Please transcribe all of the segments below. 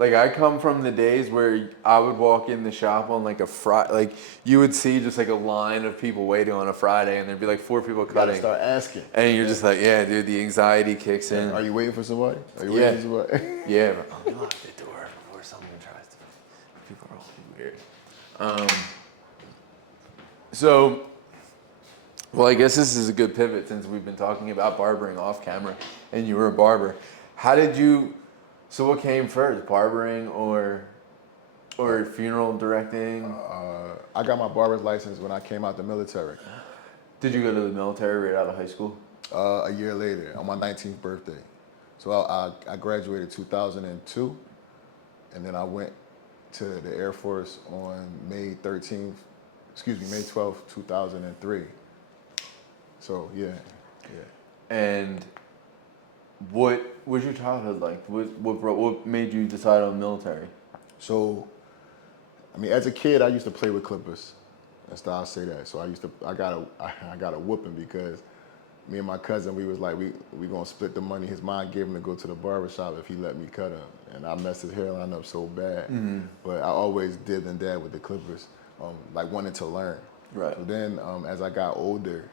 Like, I come from the days where I would walk in the shop on like a Friday, like you would see just like a line of people waiting on a Friday, and there'd be like 4 people You gotta cutting, start asking. and you're just like, yeah, dude, the anxiety kicks in. Are you waiting for somebody? Are you Yeah. waiting for somebody? Yeah, but I'll lock the door before someone tries to. People are all weird. So, well, I guess this is a good pivot since we've been talking about barbering off camera, and you were a barber. How did you? So, what came first, barbering or funeral directing? I got my barber's license when I came out the military. Did you go to the military right out of high school? A year later, on my 19th birthday. So I graduated 2002, and then I went to the Air Force on May 12th, 2003. So yeah. And what was your childhood like? What made you decide on the military? So, I mean, as a kid, I used to play with clippers. That's how I say that. So I got a whooping because me and my cousin, we was like, we gonna split the money. His mom gave him to go to the barber shop if he let me cut him, and I messed his hairline up so bad. Mm-hmm. But I always did and dad with the clippers, like wanted to learn. Right. So then, as I got older,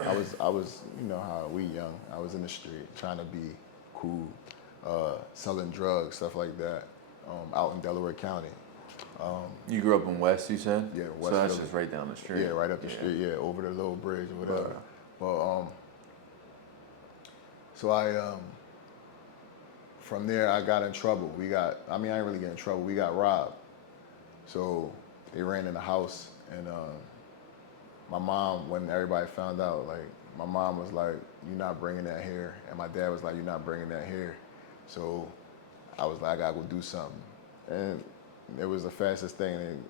I was, you know how we young. I was in the street trying to be cool, selling drugs, stuff like that, out in Delaware County. You grew up in West, you said? Yeah, So West. that's just right down the street. Yeah, right up the street. Yeah, over the little bridge or whatever. Right. Well, so I from there I got in trouble. I didn't really get in trouble. We got robbed. So they ran in the house, and my mom, when everybody found out, like my mom was like, "You're not bringing that here," and my dad was like, "You're not bringing that here." So I was like, "I gotta go do something," and it was the fastest thing. And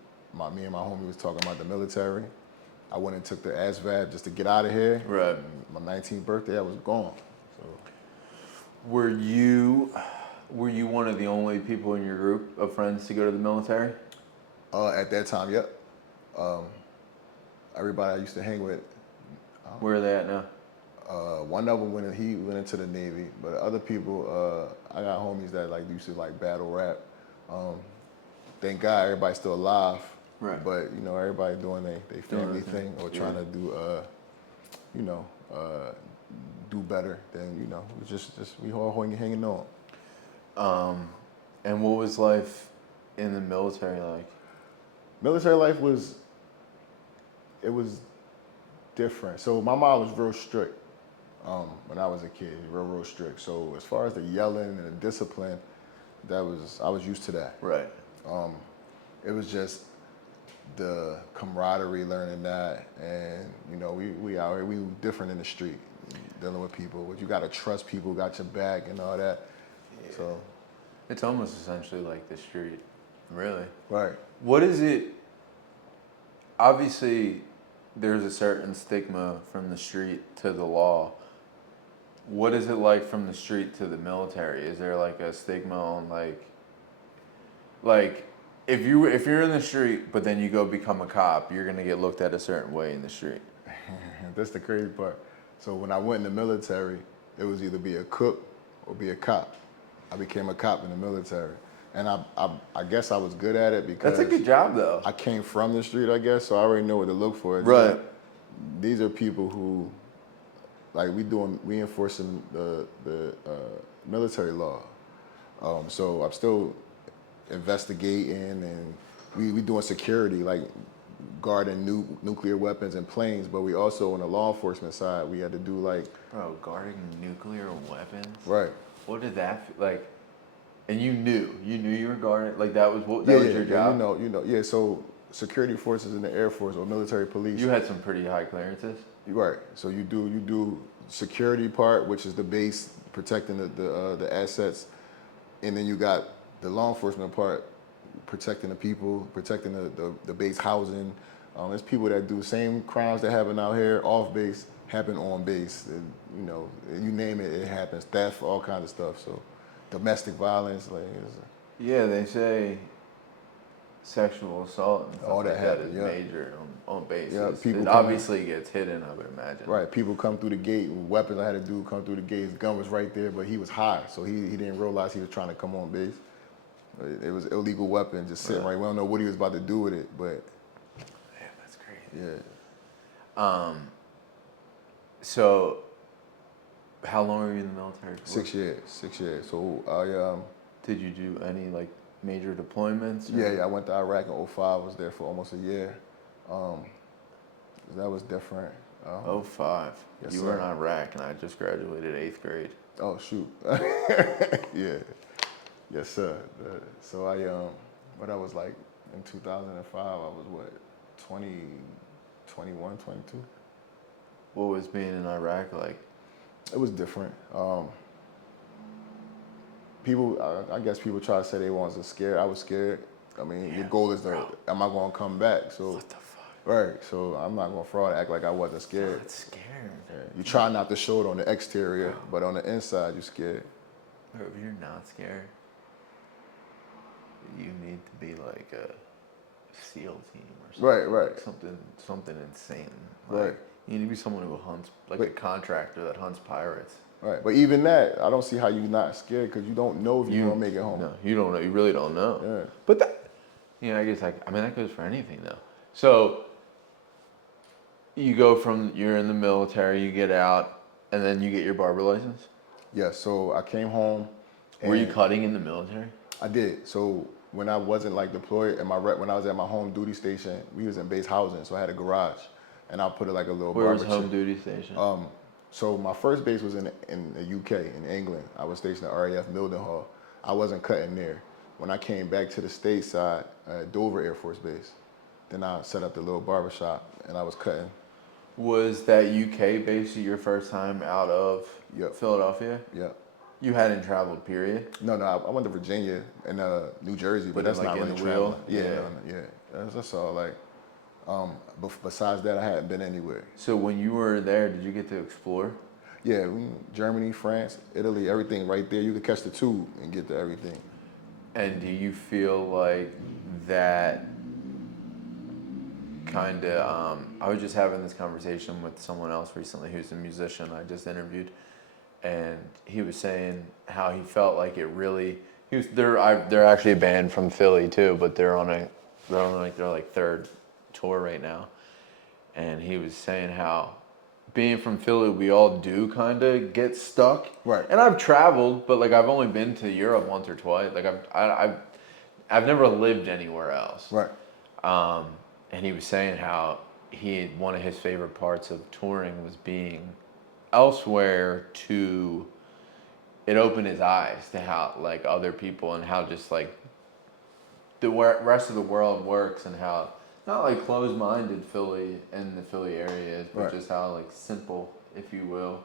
me and my homie was talking about the military. I went and took the ASVAB just to get out of here. Right. And my 19th birthday, I was gone. So. Were you one of the only people in your group of friends to go to the military? At that time, yep. Everybody I used to hang with. Where are they at now? One of them went into the Navy, but other people, I got homies that like used to like battle rap. Thank God everybody's still alive. Right. But you know, everybody doing their family thing or trying to do, do better. Then you know, we all hanging on. And what was life in the military like? Military life was different. So my mom was real strict when I was a kid, real strict. So as far as the yelling and the discipline, I was used to that. Right. It was just the camaraderie, learning that, and you know, we out here, we different in the street, dealing with people. But you gotta trust people, got your back and all that. Yeah. So it's almost essentially like the street, really. Right. What is it? Obviously, there's a certain stigma from the street to the law. What is it like from the street to the military? Is there like a stigma on like if you're in the street but then you go become a cop, you're gonna get looked at a certain way in the street? That's the crazy part. So when I went in the military, it was either be a cook or be a cop. I became a cop in the military. And I guess I was good at it because that's a good job though. I came from the street, I guess, so I already know what to look for. Right. These are people who, like, we enforcing the military law. So I'm still investigating, and we doing security, like guarding nuclear weapons and planes. But we also on the law enforcement side, we had to do like. Bro, guarding nuclear weapons. Right. What did that like? And you knew you were guarding, like that was your job? Yeah, so security forces in the Air Force or military police. You had some pretty high clearances? Right, so you do security part, which is the base, protecting the assets, and then you got the law enforcement part, protecting the people, protecting the base housing. There's people that do the same crimes that happen out here off base, happen on base. And, you know, you name it, it happens. Theft, all kinds of stuff, so. Domestic violence, like. Yeah, they say sexual assault and stuff All that like that is happened, yeah. major on basis. Yeah, people It come in. obviously gets hidden, I would imagine. Right, people come through the gate with weapons. I had a dude come through the gate. His gun was right there, but he was high, so he didn't realize he was trying to come on base. It was illegal weapon just sitting right. We don't know what he was about to do with it, but Man, that's crazy. yeah, So, how long were you in the military for? 6 years. 6 years. So I Did you do any like major deployments? or- yeah, I went to Iraq in '05. Was there for almost a year. That was different. 05. Yes, You sir. were in Iraq, and I just graduated 8th grade. Oh shoot. Yeah. Yes, sir. So what I was like in 2005, I was what, 20, 21, 22? What was being in Iraq like? It was different. People, I guess people try to say they wasn't scared. I was scared. I mean, your goal is am I going to come back? So, What the fuck? right. So I'm not going to fraud act like I wasn't scared. Not scared. Yeah. You try not to show it on the exterior, but on the inside, you're scared. Bro, if you're not scared, you need to be like a SEAL team or something. Right, right. Something insane. Like, Right. You need to be someone who hunts, like a contractor that hunts pirates. Right. But even that, I don't see how you're not scared because you don't know if you're going to make it home. No, you don't know. You really don't know. Yeah. But that, I guess that goes for anything though. So you go from you're in the military, you get out, and then you get your barber license. Yeah. So I came home. Were you and cutting in the military? I did. So when I wasn't like deployed, when I was at my home duty station, we was in base housing, so I had a garage, and I put it like a little Where was barber home shop. duty station? So my first base was in the UK, in England. I was stationed at RAF Mildenhall. I wasn't cutting there. When I came back to the stateside at Dover Air Force Base, then I set up the little barber shop, and I was cutting. Was that UK basically your first time out of Yep. Philadelphia? Yeah. You hadn't traveled, period? No, I went to Virginia and New Jersey, but that's like not in really the wheel? traveling. Yeah, yeah. That's all. Like, besides that, I hadn't been anywhere. So when you were there, did you get to explore? Yeah, Germany, France, Italy, everything right there. You could catch the tube and get to everything. And do you feel like that kind of, I was just having this conversation with someone else recently who's a musician I just interviewed, and he was saying how he felt like it really, they're actually a band from Philly too, but they're on their third tour right now. And he was saying how being from Philly, we all do kind of get stuck. Right. And I've traveled, but like I've only been to Europe once or twice. Like I've never lived anywhere else. Right. And he was saying how one of his favorite parts of touring was being elsewhere it opened his eyes to how like other people and how just like the rest of the world works and how not like closed-minded Philly and the Philly area is, but Right. just how like simple, if you will,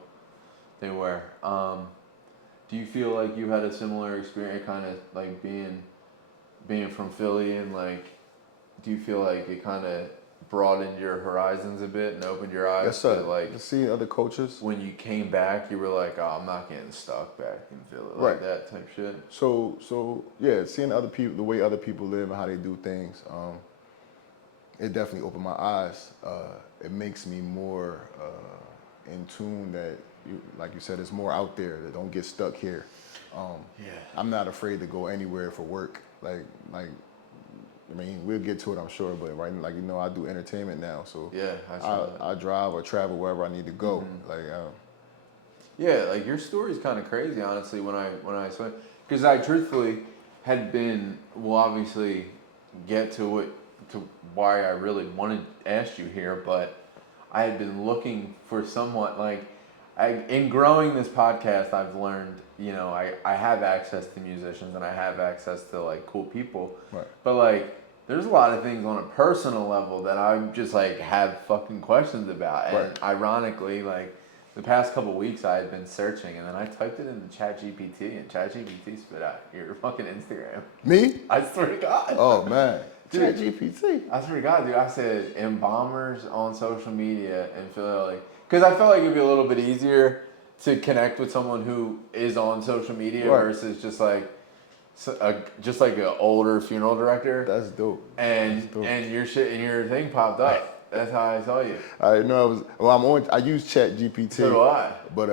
they were. Do you feel like you had a similar experience, kind of like being from Philly, and like, do you feel like it kind of broadened your horizons a bit and opened your eyes Yes, sir. to like See other cultures. when you came back, you were like, oh, I'm not getting stuck back in Philly, like Right. that type shit. So yeah, seeing other people, the way other people live and how they do things, it definitely opened my eyes. It makes me more in tune that, like you said, it's more out there. That don't get stuck here. Yeah. I'm not afraid to go anywhere for work. Like, I mean, we'll get to it, I'm sure. But right, like I do entertainment now, so Yeah, I saw that. I drive or travel wherever I need to go. Like, Yeah, like your story's kind of crazy, honestly. When I saw, because I truthfully had been, well, obviously, get to why I really wanted asked you here, but I had been looking for someone like, in growing this podcast, I've learned, I have access to musicians and I have access to like cool people, Right. but like there's a lot of things on a personal level that I'm just like have fucking questions about, and Right. ironically, like the past couple weeks I had been searching, and then I typed it into ChatGPT, and ChatGPT spit out your fucking Instagram. me? I swear to God. Oh man, Dude. ChatGPT. I swear to God, dude. I said embalmers on social media in Philly, because I felt like it'd be a little bit easier to connect with someone who is on social media Right. versus just like just like an older funeral director, That's dope. and That's dope. and your shit and your thing popped up. That's how I saw you. I didn't know it was. Well, I use Chat GPT. So do I. But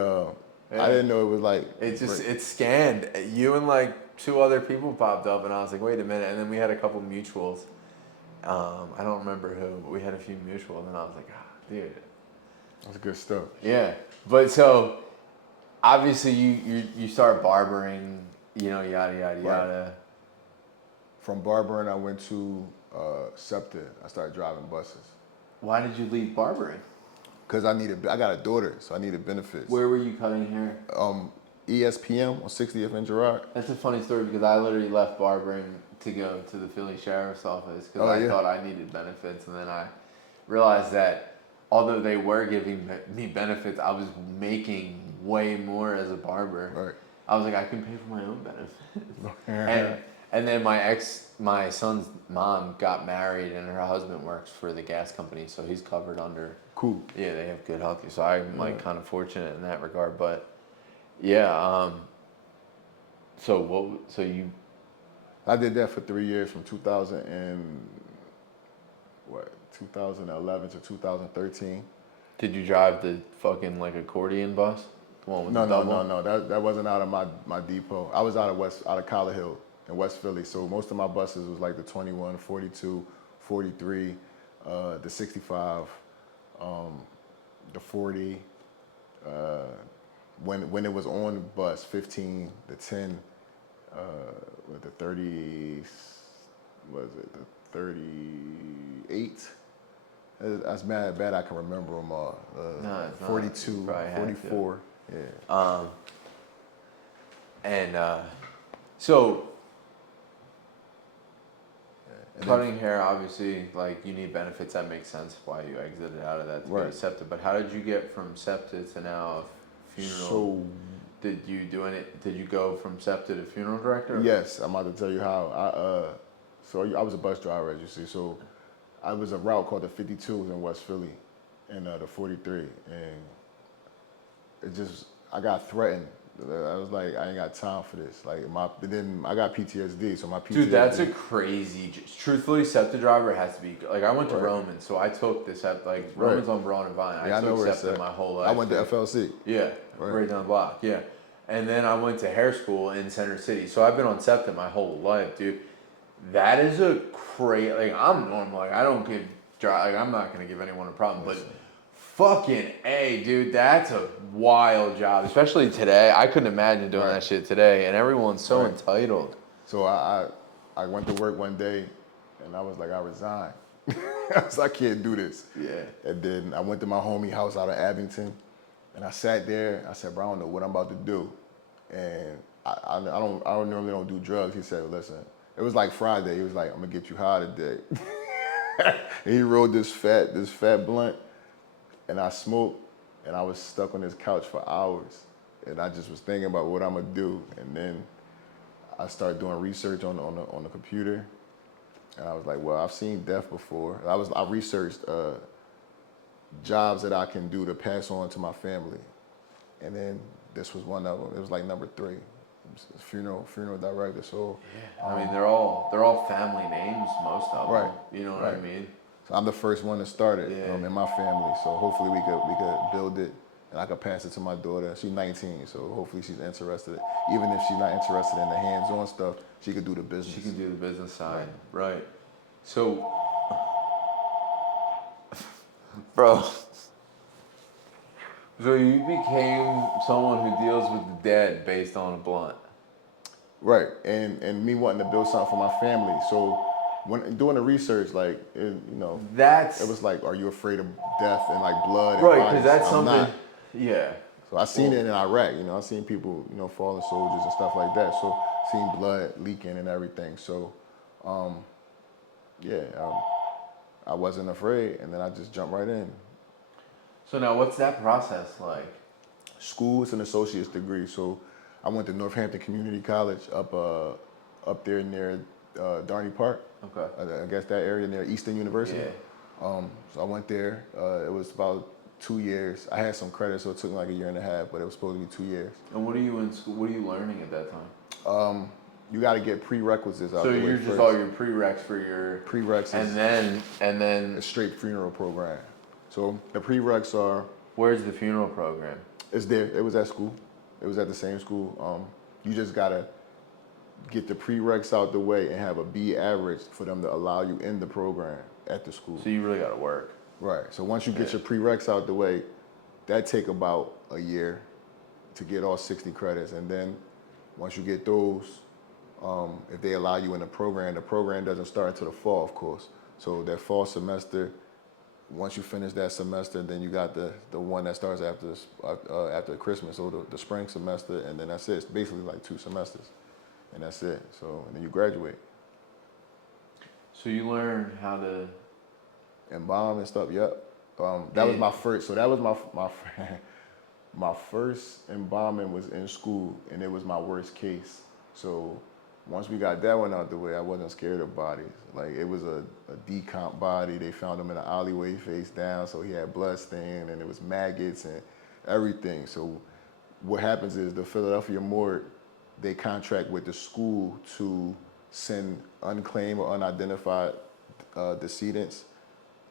Yeah. I didn't know it was like. It scanned you and like two other people popped up, and I was like, wait a minute. And then we had a couple mutuals. I don't remember who, but we had a few mutuals, and I was like, dude. That's good stuff. Yeah, but so obviously you start barbering, yada yada yada. From barbering, I went to SEPTA. I started driving buses. Why did you leave barbering? Cause I got a daughter, so I needed benefits. Where were you cutting hair? ESPM on 60th and Girard. That's a funny story because I literally left barbering to go to the Philly Sheriff's Office because I thought I needed benefits, and then I realized that although they were giving me benefits, I was making way more as a barber. Right. I was like, I can pay for my own benefits. and then my son's mom got married, and her husband works for the gas company, so he's covered under. Cool. Yeah, they have good healthcare, so I'm like kind of fortunate in that regard. But yeah, so you. I did that for 3 years, from 2011 to 2013. Did you drive the fucking like accordion bus? The one with the double? No. That wasn't out of my depot. I was out of Collar Hill in West Philly. So most of my buses was like the 21, 42, 43, the 65, the 40. When it was on the bus, 15, the 10, with the 30, was it the 38? That's bad I can remember them all. No, it's not. 42, 44. Yeah. So And cutting hair, obviously, like you need benefits. That makes sense why you exited out of that to go to SEPTA. But how did you get from SEPTA to now a funeral? So did you do any? Did you go from SEPTA to funeral director? yes, I'm about to tell you how. I was a bus driver, as you see. So I was a route called the 52 in West Philly, and the 43, and I got threatened. I was like, I ain't got time for this. Then I got PTSD, so my PTSD. Dude, that's a crazy. Truthfully, SEPTA driver has to be like I went to Roman, so I took this Roman's on Broad and Vine. I took SEPTA my whole life. I went to FLC. Yeah, right down the block. Yeah, and then I went to hair school in Center City. So I've been on SEPTA my whole life, dude. That is a crazy. Like I'm normal. Like I don't give. Like I'm not gonna give anyone a problem, but. Fucking A, dude, that's a wild job, especially today. I couldn't imagine doing that shit today, and everyone's so entitled. So I went to work one day, and I was like, I resign. I was like, I can't do this. Yeah. And then I went to my homie house out of Abington, and I sat there. I said, bro, I don't know what I'm about to do, and I normally don't do drugs. He said, listen, it was like Friday. He was like, I'm gonna get you high today. And he rolled this fat blunt. And I smoked, and I was stuck on this couch for hours. And I just was thinking about what I'm gonna do. And then I started doing research on the computer. And I was like, well, I've seen death before. I researched jobs that I can do to pass on to my family. And then this was one of them. It was like number 3. Funeral director. So yeah, I mean they're all family names, most of them. Right. You know what I mean? So I'm the first one to start it in my family. So hopefully we could build it, and I could pass it to my daughter. She's 19, so hopefully she's interested. Even if she's not interested in the hands-on stuff, she could do the business. She can do the business side, right? So, bro. So you became someone who deals with the dead based on a blunt. Right, and me wanting to build something for my family. So when doing the research, it was like, are you afraid of death and like blood? Right, because that's I'm something. not. Yeah. So I seen it in Iraq. I seen people, fallen soldiers and stuff like that. So seeing blood leaking and everything. So, I wasn't afraid, and then I just jumped right in. So now, what's that process like? School, it's an associate's degree. So I went to Northampton Community College up there near Darney Park. Okay. I guess that area near Eastern University. Yeah. So I went there. It was about 2 years. I had some credit, so it took me like a year and a half, but it was supposed to be 2 years. And what are you in school? What are you learning at that time? You got to get prerequisites out So the way you're just first. all your prereqs for your Prereqs and is then a straight funeral program. So the prereqs are, where's the funeral program? it's there. It was at school. It was at the same school. You just got to get the prereqs out the way and have a B average for them to allow you in the program at the school. So you really got to work. Right. So once you get your prereqs out the way, that take about a year to get all 60 credits. And then once you get those, if they allow you in the program doesn't start until the fall, of course. So that fall semester, once you finish that semester, then you got the one that starts after Christmas, so the spring semester, and then that's it. It's basically like 2 semesters, and that's it. So and then you graduate. So you learn how to Embalm and stuff. Yep. That was my first. So that was my my first embalming was in school, and it was my worst case. So once we got that one out the way, I wasn't scared of bodies. Like it was a decomp body. They found him in an alleyway face down, so he had blood stain, and it was maggots and everything. So what happens is the Philadelphia morgue, they contract with the school to send unclaimed or unidentified decedents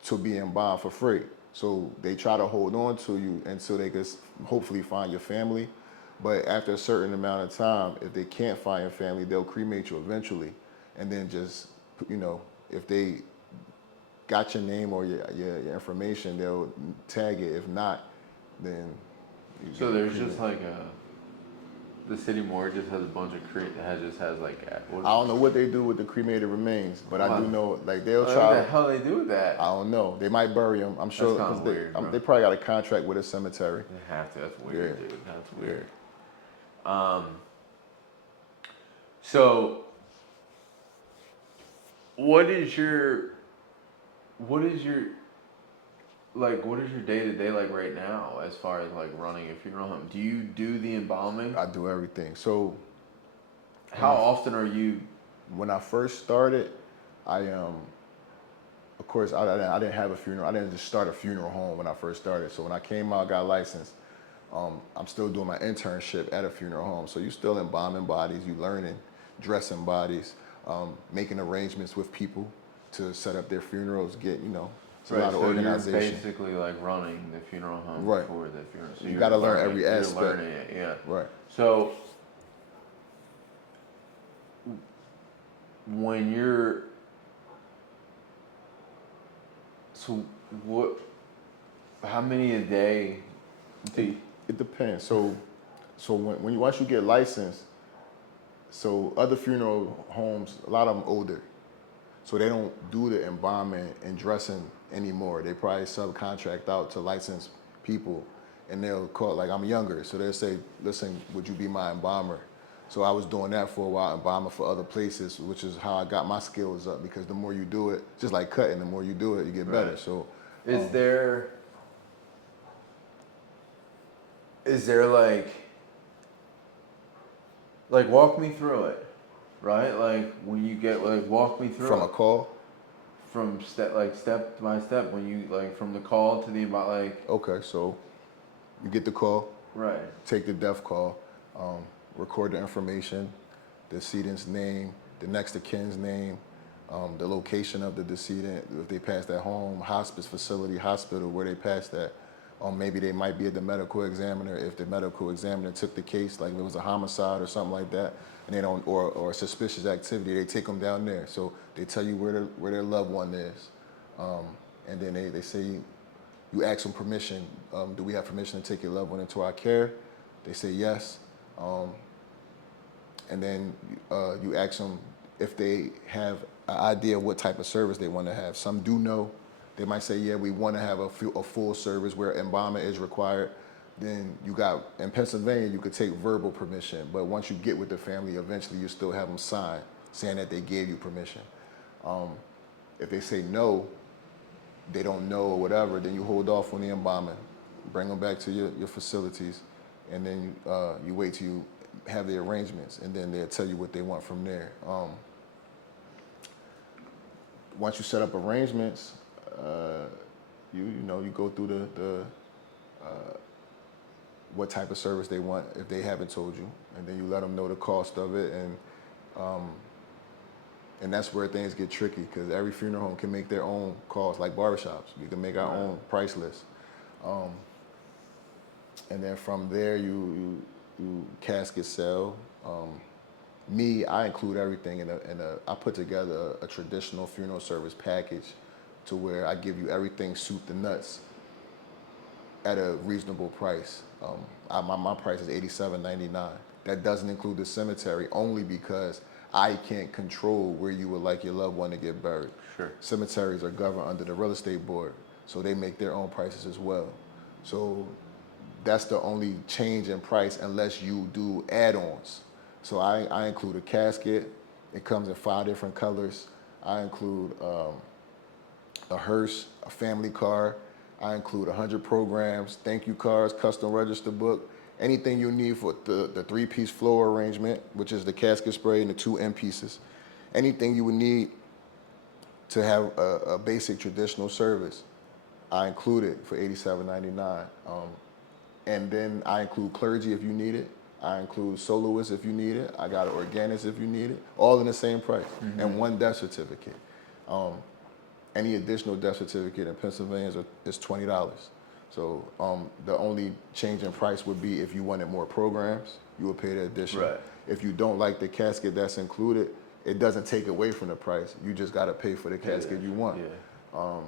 to be embalmed for free. So they try to hold on to you until they could hopefully find your family. But after a certain amount of time, if they can't find your family, they'll cremate you eventually. And then just, if they got your name or your information, they'll tag it. If not, then you So get there's cremated. just like the city morgue just has a bunch of has like I don't know what they do with the cremated remains, but I do know like they'll what try. the hell they do with that? I don't know. They might bury them. I'm sure kinda because weird, bro. they probably got a contract with a cemetery. They have to. That's weird, Yeah. dude. That's weird. So what is your what is your day to day like right now as far as like running a funeral home? Do you do the embalming? I do everything. So How often are you? when I first started, of course, I didn't have a funeral. I didn't just start a funeral home when I first started. So when I came out, got licensed, I'm still doing my internship at a funeral home. So you still embalming bodies, you learning, dressing bodies, making arrangements with people to set up their funerals. It's a lot of so organization. you're basically like running the funeral home Right. for the funeral. So You you're gotta learn learning- every you're aspect. learning it, yeah. Right. So when you're so what? How many a day? It depends. So once you get licensed, so other funeral homes, a lot of them older, so they don't do the embalming and dressing anymore. They probably subcontract out to licensed people, and they'll call, like I'm younger, so they'll say, listen, would you be my embalmer? So I was doing that for a while, embalming for other places, which is how I got my skills up, because the more you do it, just like cutting, the more you do it, you get better. Right. So Is there like walk me through it, right? Like when you get walk me through from a it. call, From step by step when you from the call to the okay, so you get the call, right. take the death call, record the information, the decedent's name, the next of kin's name, the location of the decedent, if they passed at home, hospice facility, hospital, where they passed at. Maybe they might be at the medical examiner. If the medical examiner took the case, like if it was a homicide or something like that, and they don't, or suspicious activity, they take them down there. So they tell you where their loved one is, and then they say, you ask them permission. Do we have permission to take your loved one into our care? They say yes. And then you ask them if they have an idea of what type of service they want to have. Some do know. They might say, yeah, we want to have a full service where embalming is required. Then in Pennsylvania, you could take verbal permission. But once you get with the family, eventually you still have them sign saying that they gave you permission. If they say no, they don't know or whatever, then you hold off on the embalming, bring them back to your facilities, and then you wait till you have the arrangements, and then they'll tell you what they want from there. Once you set up arrangements, you go through the what type of service they want if they haven't told you, and then you let them know the cost of it, and And that's where things get tricky because every funeral home can make their own calls, like barbershops. We can make our own price list. And then from there, you casket sell. I include everything I put together a traditional funeral service package to where I give you everything soup to nuts at a reasonable price. My price is $87.99. That doesn't include the cemetery only because I can't control where you would like your loved one to get buried. Sure. Cemeteries are governed under the real estate board, so they make their own prices as well. So that's the only change in price unless you do add-ons. So I include a casket. It comes in 5 different colors. I include a hearse, a family car. I include 100 programs, thank you cards, custom register book, anything you need for the 3-piece floral arrangement, which is the casket spray and the 2 end pieces. Anything you would need to have a basic traditional service, I include it for $87.99. And then I include clergy if you need it. I include soloists if you need it. I got organists if you need it, all in the same price, and 1 death certificate. Any additional death certificate in Pennsylvania is $20. So the only change in price would be if you wanted more programs, you would pay the addition. Right. If you don't like the casket that's included, it doesn't take away from the price. You just got to pay for the casket you want. Yeah.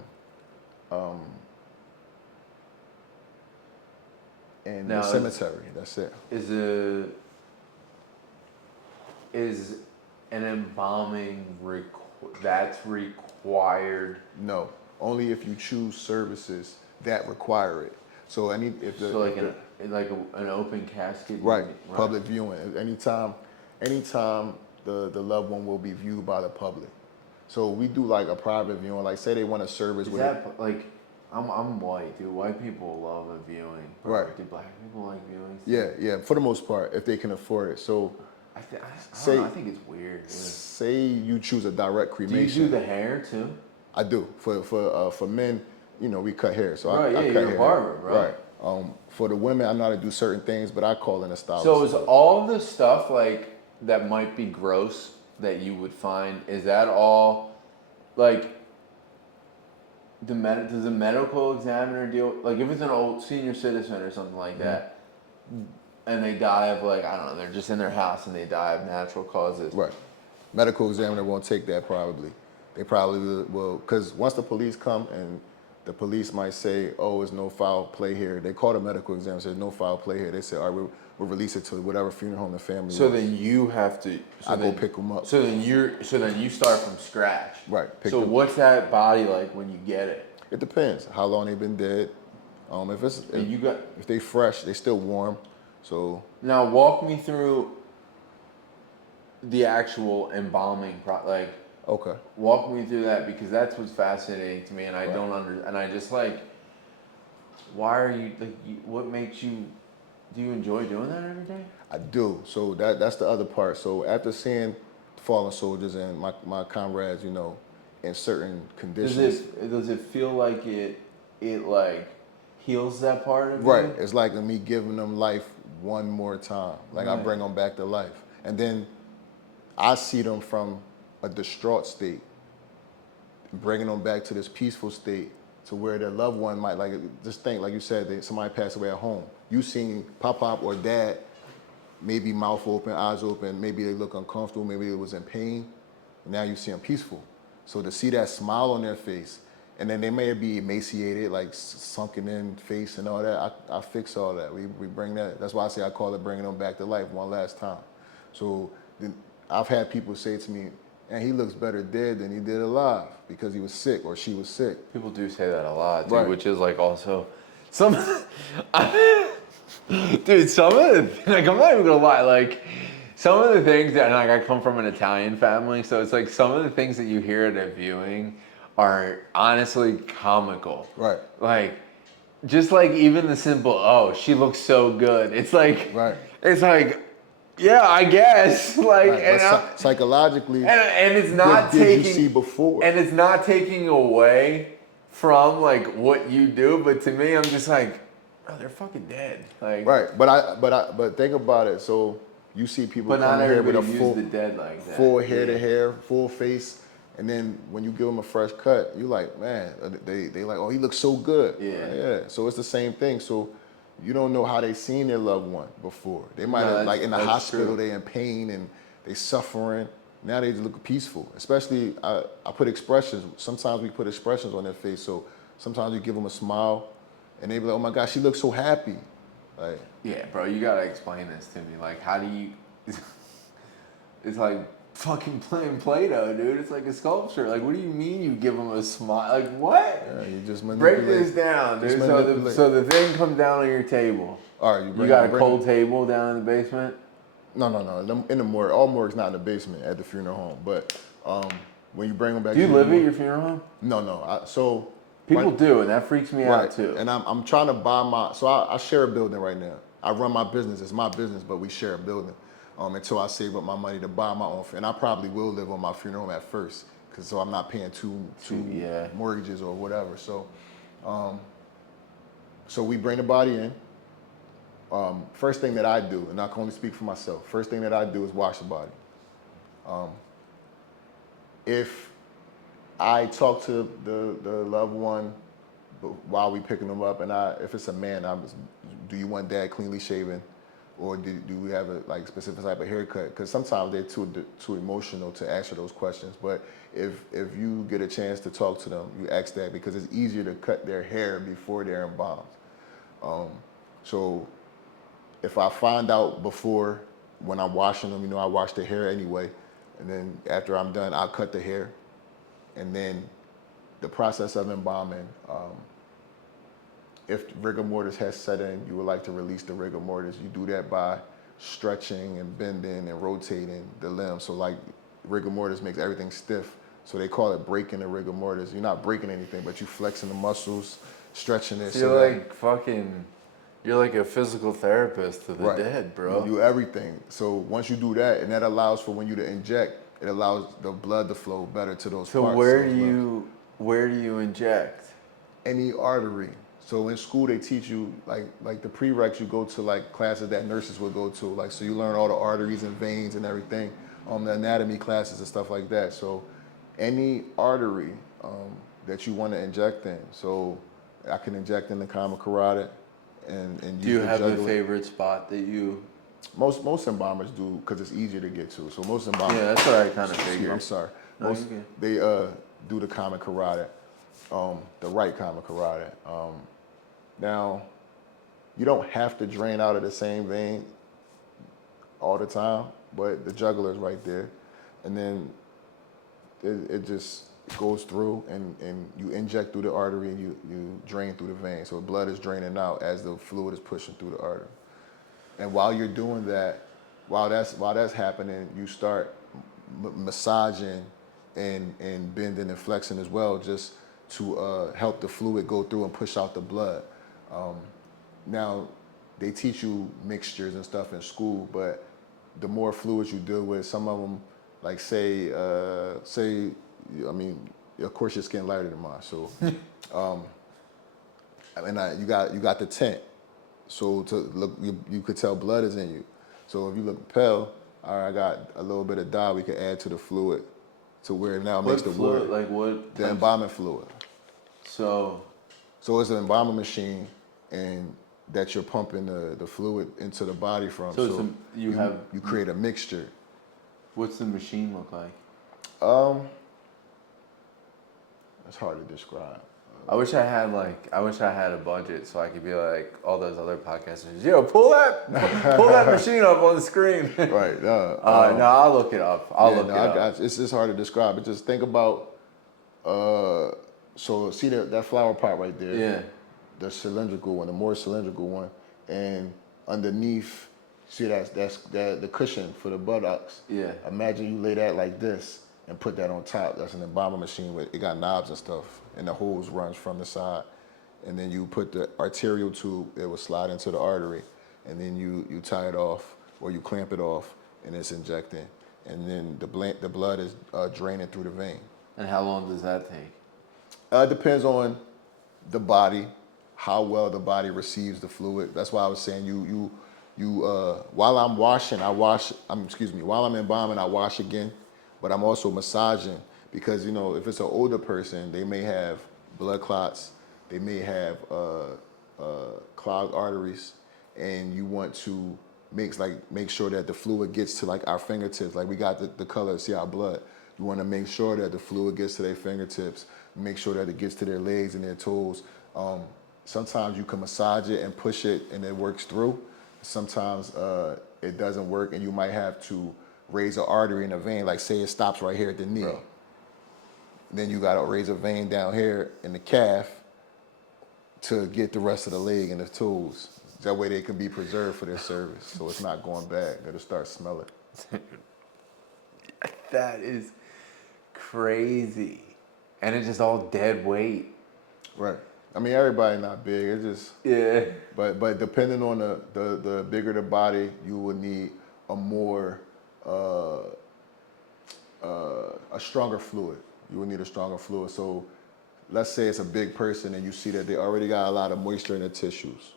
And Now, the cemetery, that's it. Is an embalming that's required? No, only if you choose services that require it. So an open casket. Right, public viewing. Anytime the loved one will be viewed by the public. So we do like a private viewing. Like say they want a service with I'm white, dude. White people love a viewing. Right. Do black people like viewings? Yeah, for the most part, if they can afford it. So I think it's weird. Dude. Say you choose a direct cremation. Do you do the hair too? I do. For men, we cut hair. So right, I cut you're hair. A barber, bro. Right. For the women, I know how to do certain things, but I call in a stylist. So is all the stuff like that might be gross that you would find, is that all like does the medical examiner deal, like if it's an old senior citizen or something like that and they die of I don't know, they're just in their house and they die of natural causes. Right. Medical examiner won't take that probably. They probably will, because once the police come and the police might say, oh, there's no foul play here. They call the medical examiner and say, no foul play here. They say, all right, we'll release it to whatever funeral home the family So wants. then you have to... go pick them up. So then you start from scratch. Right. So what's that body like when you get it? It depends. How long they've been dead. If they fresh, they still warm. So... Now walk me through the actual embalming Okay. Walk me through that, because that's what's fascinating to me, and I don't and I just why are you what makes you, do you enjoy doing that every day? I do. So that's the other part. So after seeing fallen soldiers and my comrades, in certain conditions, does it feel like it heals that part of right? you? It's like me giving them life one more time. I bring them back to life, and then I see them from a distraught state, bringing them back to this peaceful state, to where their loved one might, just think, like you said, somebody passed away at home. You seen Pop or Dad, maybe mouth open, eyes open, maybe they look uncomfortable, maybe they was in pain, and now you see them peaceful. So to see that smile on their face, and then they may be emaciated, sunken in face and all that, I fix all that. We bring that. That's why I say I call it bringing them back to life one last time. So I've had people say to me, and he looks better dead than he did alive, because he was sick or she was sick. People do say that a lot, dude, Right. which is also some dude, some of the, I'm not even gonna lie, some of the things that, I come from an Italian family, so it's some of the things that you hear at a viewing are honestly comical. Right. Just even the simple, oh, she looks so good. It's Right. It's yeah, I guess. Right. Psychologically, and it's not what taking, did you see before? and it's not taking away from what you do, but to me, I'm just oh, they're fucking dead. Right, but think about it. So You see people But not come here with everybody a use the dead like that. full hair Yeah. to hair, full face, and then when you give them a fresh cut, you like, man, they like, oh, he looks so good. Yeah. Yeah. So it's the same thing. So you don't know how they seen their loved one before. They might No, have like in the that's hospital, true. they in pain and they suffering. Now they just look peaceful. Especially I put expressions. Sometimes we put expressions on their face. So sometimes we give them a smile, and they be like, oh my gosh, she looks so happy. Like, Yeah, bro, you gotta explain this to me. Like, how do you? It's like fucking playing Play-Doh, dude. It's like a sculpture. Like, what do you mean you give them a smile? Like, what? yeah, you just Break manipulate. this down, dude. Just So manipulate. the thing comes down on your table. All right, You got a cold table down in the basement. No. In the morgue, all morgues not in the basement at the funeral home. But when you bring them back, Do you to live the at your funeral home? No. So People right, do, and that freaks me right, out too. and I'm trying to buy my. So I share a building right now. I run my business. It's my business, but we share a building. Until I save up my money to buy my own, and I probably will live on my funeral home at first, so I'm not paying two Yeah. mortgages or whatever. So, so we bring the body in. First thing that I do, and I can only speak for myself, first thing that I do is wash the body. If I talk to the loved one while we picking them up, and if it's a man, do you want dad cleanly shaven, or do we have a like specific type of haircut? Because sometimes they're too emotional to answer those questions. But if you get a chance to talk to them, you ask that, because it's easier to cut their hair before they're embalmed. So if I find out before, when I'm washing them, I wash the hair anyway, and then after I'm done, I'll cut the hair, and then the process of embalming. If rigor mortis has set in, you would like to release the rigor mortis. You do that by stretching and bending and rotating the limb. So like rigor mortis makes everything stiff. So they call it breaking the rigor mortis. You're not breaking anything, but you flexing the muscles, stretching it. So you're like fucking, you're like a physical therapist to the right. dead, bro. You do everything. So once you do that, and that allows for when you to inject, it allows the blood to flow better to those So parts. where do you inject? Any artery. So in school they teach you like the prereqs, you go to like classes that nurses would go to, like, so you learn all the arteries and veins and everything, the anatomy classes and stuff like that. So any artery that you want to inject in. So I can inject in the common carotid and use Do you the have a jugular. favorite spot that you? Most embalmers do, because it's easier to get to. So most embalmers. Yeah, that's what I kind of Excuse me, figured. I'm sorry. No, Most you're good. they do the common carotid, the right common carotid. Now, you don't have to drain out of the same vein all the time, but the jugular is right there, and then it just goes through, and you inject through the artery, and you drain through the vein. So blood is draining out as the fluid is pushing through the artery. And while you're doing that, while that's happening, you start massaging and bending and flexing as well, just to help the fluid go through and push out the blood. Now, they teach you mixtures and stuff in school, but the more fluids you deal with, some of them, like say, I mean, of course your skin lighter than mine, so, you got the tint, so to look, you could tell blood is in you. So if you look pale, all right, I got a little bit of dye we can add to the fluid, to where it now makes the fluid, water. like what? The embalming fluid. So it's an embalming machine, and that you're pumping the fluid into the body from. So you create a mixture. What's the machine look like? It's hard to describe. I wish I had a budget so I could be like all those other podcasters. Yo, pull that machine up on the screen. Right. No, I'll look it up. I'll look it up. It's just hard to describe. But just think about. So see that flower pot right there. Yeah. The cylindrical one, the more cylindrical one, and underneath, see that's the cushion for the buttocks. Yeah. Imagine you lay that like this and put that on top. That's an embalming machine with it got knobs and stuff, and the hose runs from the side, and then you put the arterial tube. It will slide into the artery, and then you tie it off or you clamp it off, and it's injecting, and then the blood is draining through the vein. And how long does that take? It depends on the body, how well the body receives the fluid. That's why I was saying you You while I'm washing, I wash. While I'm embalming, I wash again, but I'm also massaging because if it's an older person, they may have blood clots, they may have clogged arteries, and you want to make sure that the fluid gets to like our fingertips. Like we got the color, see our blood. You want to make sure that the fluid gets to their fingertips, make sure that it gets to their legs and their toes. Sometimes you can massage it and push it and it works through. Sometimes it doesn't work and you might have to raise an artery in a vein, like say it stops right here at the knee. Bro. Then you gotta raise a vein down here in the calf to get the rest of the leg and the toes. That way they can be preserved for their service, so it's not going bad. It'll start smelling. That is crazy. And it's just all dead weight. Right. I mean, everybody not big. It's just Yeah. But depending on the bigger the body, you would need a more a stronger fluid. You would need a stronger fluid. So let's say it's a big person and you see that they already got a lot of moisture in their tissues.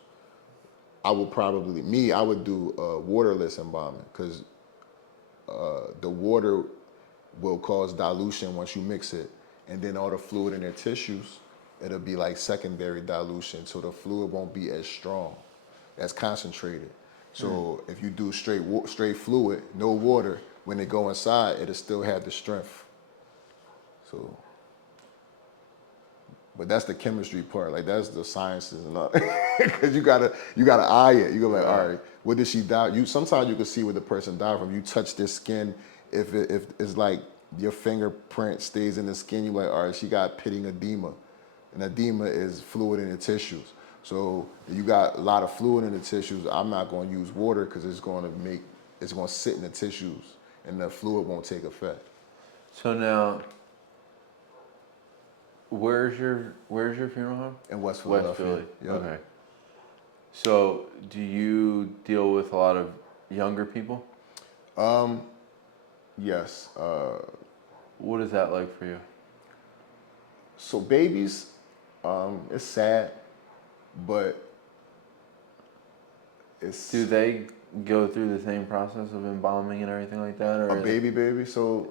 I would do waterless embalming because the water will cause dilution once you mix it, and then all the fluid in their tissues, it'll be like secondary dilution, so the fluid won't be as strong, as concentrated. So if you do straight fluid, no water, when they go inside, it'll still have the strength. So. But that's the chemistry part. Like that's the sciences and all. Because you gotta eye it. You go like, all right, what did she die? Sometimes you can see what the person died from. You touch their skin. If it's like your fingerprint stays in the skin, you like, all right, she got pitting edema, and edema is fluid in the tissues. So you got a lot of fluid in the tissues. I'm not going to use water because it's going to sit in the tissues, and the fluid won't take effect. So now, where's your funeral home? In West Philadelphia. West Philly. Yep. Okay. So do you deal with a lot of younger people? Yes. What is that like for you? So babies, it's sad, but it's Do they go through the same process of embalming and everything like that? Or a baby. So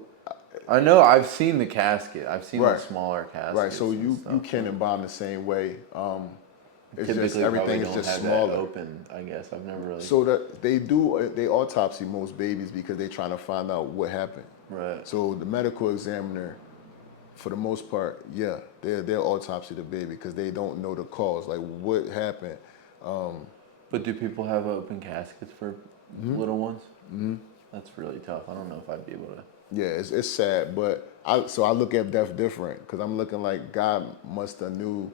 I know I've seen the casket. I've seen Right. the smaller caskets. right. So and you stuff. can embalm the same way. It's Typically just everything probably is don't just have smaller. that open. I guess I've never really. So that they autopsy most babies because they're trying to find out what happened. Right. So the medical examiner, for the most part, yeah, they'll autopsy the baby because they don't know the cause, like what happened. But do people have open caskets for little ones? Mm-hmm. That's really tough. I don't know if I'd be able to. Yeah, it's sad, but I look at death different because I'm looking like God must have knew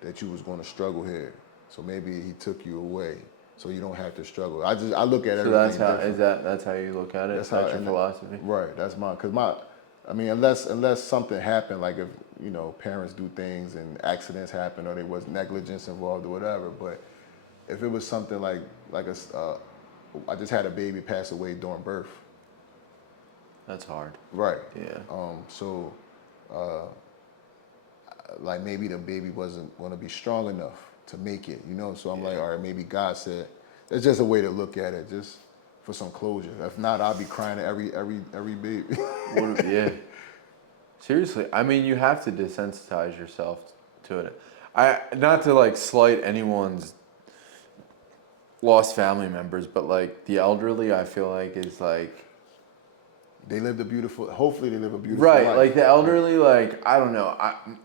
that you was going to struggle here, so maybe He took you away so you don't have to struggle. I look at So everything. that's how you look at it. That's your philosophy. Right, that's mine. I mean, unless something happened, like if parents do things and accidents happen or there was negligence involved or whatever. But if it was something like I just had a baby pass away during birth. That's hard. Right. Yeah. So, like maybe the baby wasn't going to be strong enough to make it, So I'm like, all right, maybe God said. It's just a way to look at it, just for some closure. If not, I'll be crying at every baby. Yeah. Seriously, I mean, you have to desensitize yourself to it. Not to like slight anyone's lost family members, but like the elderly, I feel like is like. Hopefully they live a beautiful life. life. Like the elderly, like I don't know.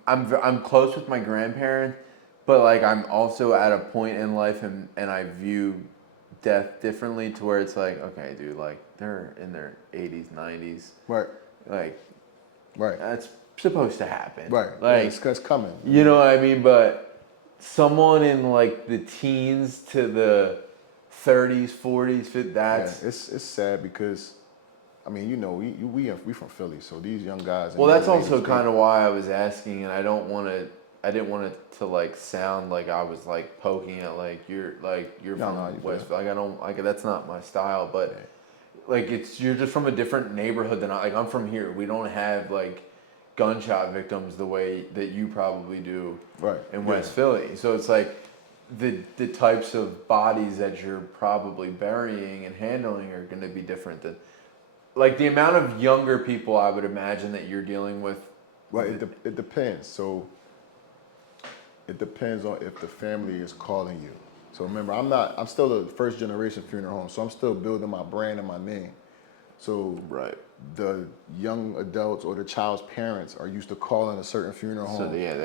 I'm close with my grandparents, but like I'm also at a point in life and I view death differently to where it's like, okay, dude, like they're in their 80s, 90s. Right. Like, right. that's supposed to happen. Right. Like, it's coming. You know what I mean? But someone in like the teens to the 30s, 40s, 50s, that's... Yeah, it's sad because, I mean, we from Philly, so these young guys... Well, that's also kind of why I was asking, and I didn't want it to like sound like I was like poking at like you're from West. Like that's not my style, but like you're just from a different neighborhood than I'm from here. We don't have like gunshot victims the way that you probably do in West Philly. So it's like the types of bodies that you're probably burying and handling are going to be different than like the amount of younger people I would imagine that you're dealing with. Well, it depends. So it depends on if the family is calling you. So remember, I'm still a first generation funeral home, so I'm still building my brand and my name. So Right. the young adults or the child's parents are used to calling a certain funeral home. So yeah,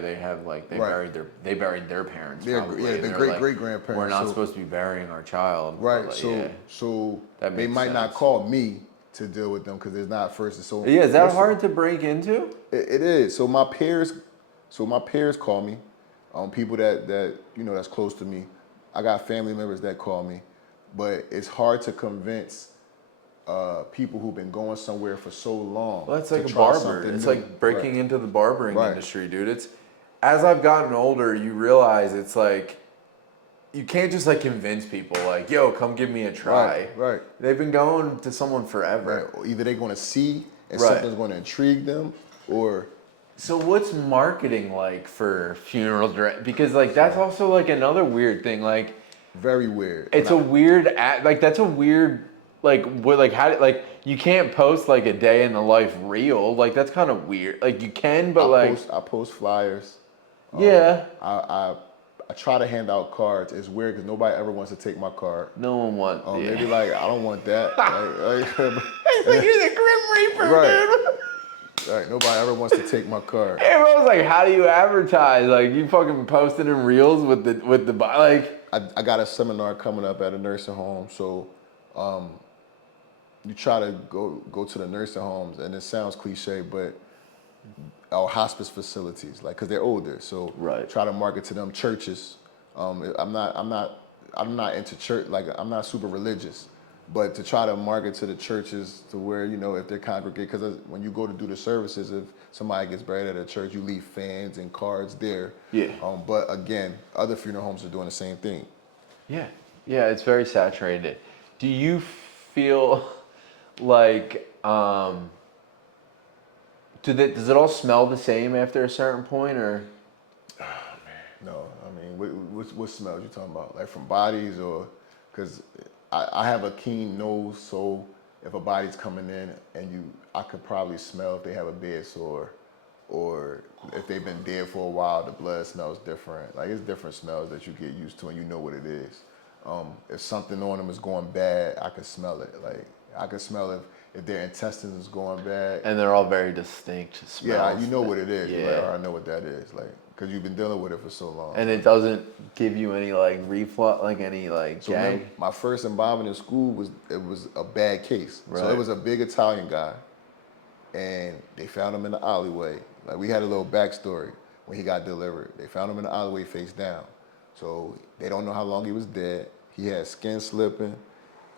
they have like Right. They buried their parents They're, probably. yeah, and the they're great like, great grandparents. We're not So, supposed to be burying our child. but right. like, So yeah, so that they makes might not sense. call me to deal with them because it's not first. So Yeah, is that most of- hard to break into? It is. So my peers call me. People that that's close to me. I got family members that call me, but it's hard to convince people who've been going somewhere for so long. Well, it's to like a try barber. something It's new. like breaking into the barbering Right. industry, dude. It's as I've gotten older, you realize it's like you can't just like convince people like, "Yo, come give me a try." Right. They've been going to someone forever. Right. Or either they're going to see and Right. something's going to intrigue them, or So what's marketing like for funeral direct? Because like that's also like another weird thing. Like very weird. it's a weird like that's a weird like what like how like you can't post like a day in the life reel. Like that's kind of weird. Like you can, but I post flyers. yeah, I try to hand out cards. It's weird because nobody ever wants to take my card. no one wants. Yeah. They be like, I don't want that. It's like you're the Grim Reaper, Right. dude. Right. Nobody ever wants to take my card. Everyone's like, how do you advertise? Like you fucking posted in reels with the like. I got a seminar coming up at a nursing home, so you try to go to the nursing homes, and it sounds cliche, but our hospice facilities, like, because they're older, so Right. try to market to them. Churches. I'm not into church, like I'm not super religious, but to try to market to the churches to where if they're congregate, because when you go to do the services, if somebody gets buried at a church, you leave fans and cards there. Yeah. But again, other funeral homes are doing the same thing. Yeah, yeah, it's very saturated. Do you feel like does it all smell the same after a certain point, or? No, I mean, what smells you talking about? Like from bodies, or because I have a keen nose, so if a body's coming in and I could probably smell if they have a bed sore, or if they've been dead for a while, the blood smells different. Like it's different smells that you get used to and you know what it is. If something on them is going bad, I can smell it. Like I can smell if their intestines is going bad. And they're all very distinct smells. Yeah, you know what it is. Yeah. You're like, oh, I know what that is. Like, because you've been dealing with it for so long. And it doesn't give you any like reflux, like any like So gag. remember, my first embalming in school was a bad case. So Right. it was a big Italian guy, and they found him in the alleyway. Like we had a little backstory when he got delivered. They found him in the alleyway face down. So they don't know how long he was dead. He had skin slipping.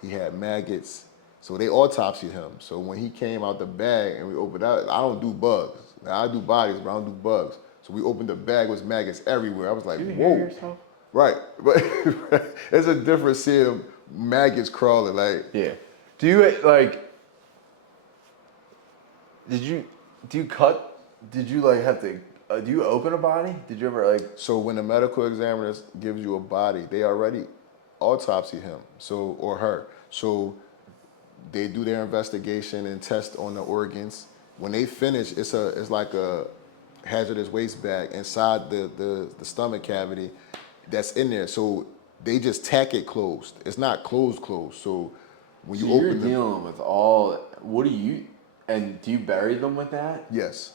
He had maggots. So they autopsied him. So when he came out the bag and we opened out, I don't do bugs. Now I do bodies, but I don't do bugs. So we opened the bag with maggots everywhere. I was like, Do you whoa. hear yourself? Right, but it's a difference seeing maggots crawling. Like, Yeah. Do you like? Did you cut? Did you like have to? Do you open a body? Did you ever like? so when the medical examiner gives you a body, they already autopsy him, or her. So they do their investigation and test on the organs. When they finish, it's like a hazardous waste bag inside the stomach cavity that's in there. So they just tack it closed. It's not closed. So when So you you're open the dealing with all. What do you? And do you bury them with that? yes,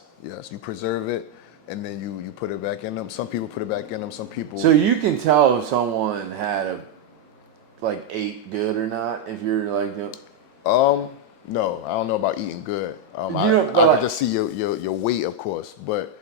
you preserve it and then you put it back in them. Some people put it back in them. Some people. So you can tell if someone had ate good or not if you're like. No, I don't know about eating good. You I know, but can just see your weight, of course. But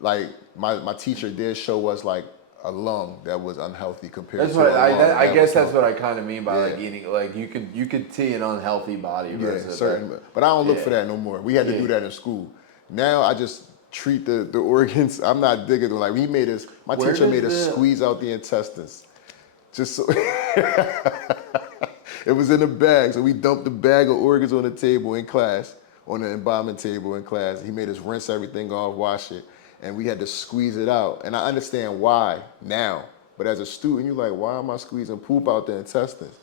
like my teacher did show us like a lung that was unhealthy compared That's to what a lung I that guess was that's healthy. what I kind of mean by like Yeah. eating. Like you could see an unhealthy body Yeah, versus certain. But I don't look Yeah. for that no more. We had to Yeah. do that in school. Now I just treat the organs. I'm not digging them. Like my Where teacher does made us the- squeeze out the intestines. Just so it was in a bag. So we dumped the bag of organs on the table in class, on the embalming table in class. He made us rinse everything off, wash it, and we had to squeeze it out. And I understand why now. But as a student, you're like, why am I squeezing poop out the intestines?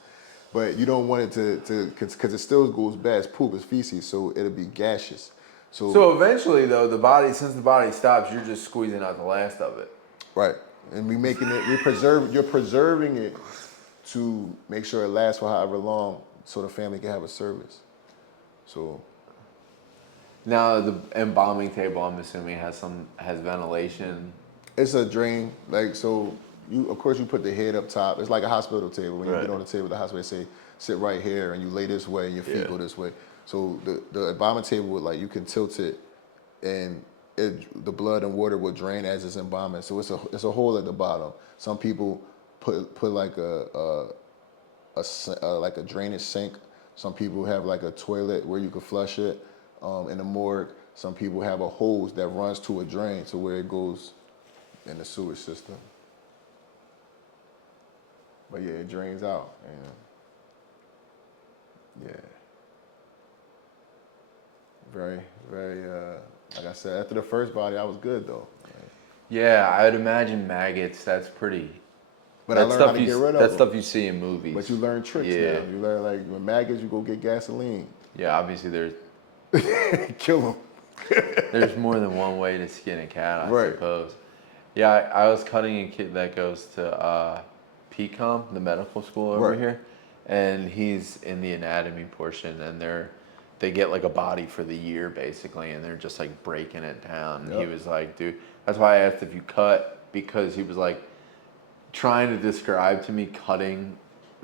But you don't want it because it still goes bad. It's poop, it's feces, so it'll be gaseous. So eventually, though, since the body stops, you're just squeezing out the last of it. Right. And you're preserving it to make sure it lasts for however long so the family can have a service. So Now the embalming table, I'm assuming, has ventilation. it's a drain, like so. Of course, you put the head up top. It's like a hospital table. When you Right. get on the table, the hospital say, "Sit right here," and you lay this way, and your feet Yeah. go this way. So the embalming table would like you can tilt it, and the blood and water will drain as it's embalming. So it's a hole at the bottom. Some people put like like a drainage sink. Some people have like a toilet where you can flush it. In the morgue, some people have a hose that runs to a drain to where it goes in the sewage system. But yeah, it drains out. And yeah. Very, very, like I said, after the first body, I was good though. Yeah, I would imagine maggots. That's pretty. But I That's learned how stuff to you. get rid of That's them. stuff you see in movies. But you learn tricks Yeah. now. You learn like with maggots, you go get gasoline. Yeah, obviously there's Kill them. there's more than one way to skin a cat, I Right. suppose. Yeah, I was cutting a kid that goes to PCOM, the medical school over Right. here, and he's in the anatomy portion, and they get like a body for the year basically, and they're just like breaking it down. And he Yep. was like, dude, that's why I asked if you cut, because he was like trying to describe to me cutting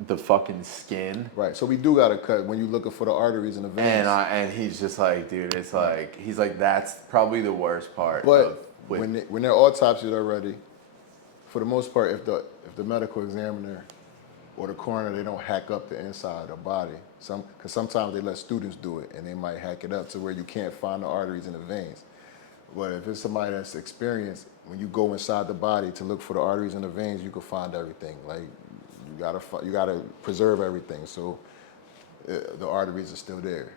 the fucking skin. Right. So we do gotta cut when you're looking for the arteries and the veins. And he's just like, dude, it's like, he's like, that's probably the worst part. But when they're autopsied already, for the most part, if the medical examiner or the coroner, they don't hack up the inside of the body. Because sometimes they let students do it, and they might hack it up to where you can't find the arteries and the veins. But if it's somebody that's experienced, when you go inside the body to look for the arteries and the veins, you can find everything. Like you gotta preserve everything, so the arteries are still there.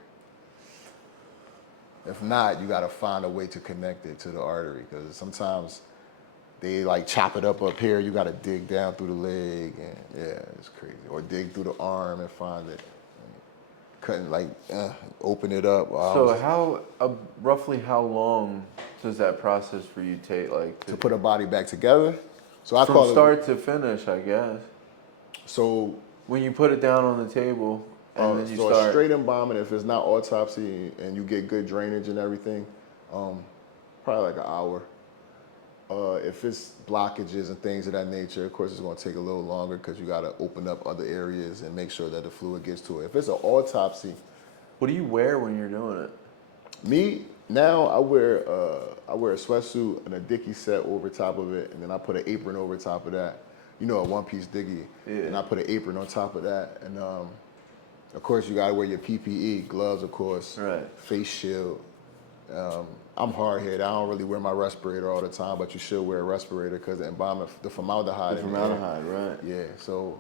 If not, you gotta find a way to connect it to the artery, because sometimes they like chop it up here. You gotta dig down through the leg, and yeah, it's crazy. Or dig through the arm and find it. Cutting open it up. So roughly how long does that process for you take, like to put a body back together? So I from call start to finish, I guess? So When you put it down on the table and then you so start. a straight embalming, if it's not autopsy and you get good drainage and everything, probably like an hour. If it's blockages and things of that nature, of course, it's going to take a little longer because you got to open up other areas and make sure that the fluid gets to it. If it's an autopsy, What do you wear when you're doing it? me now I wear a sweatsuit and a dicky set over top of it, and then I put an apron over top of that. You know, a one-piece dicky, Yeah. and I put an apron on top of that, and of course you got to wear your PPE, gloves, of course, Right. face shield. I'm hard-headed. I don't really wear my respirator all the time, but you should wear a respirator because the embalming, the formaldehyde. The in the air. formaldehyde, right? Yeah. So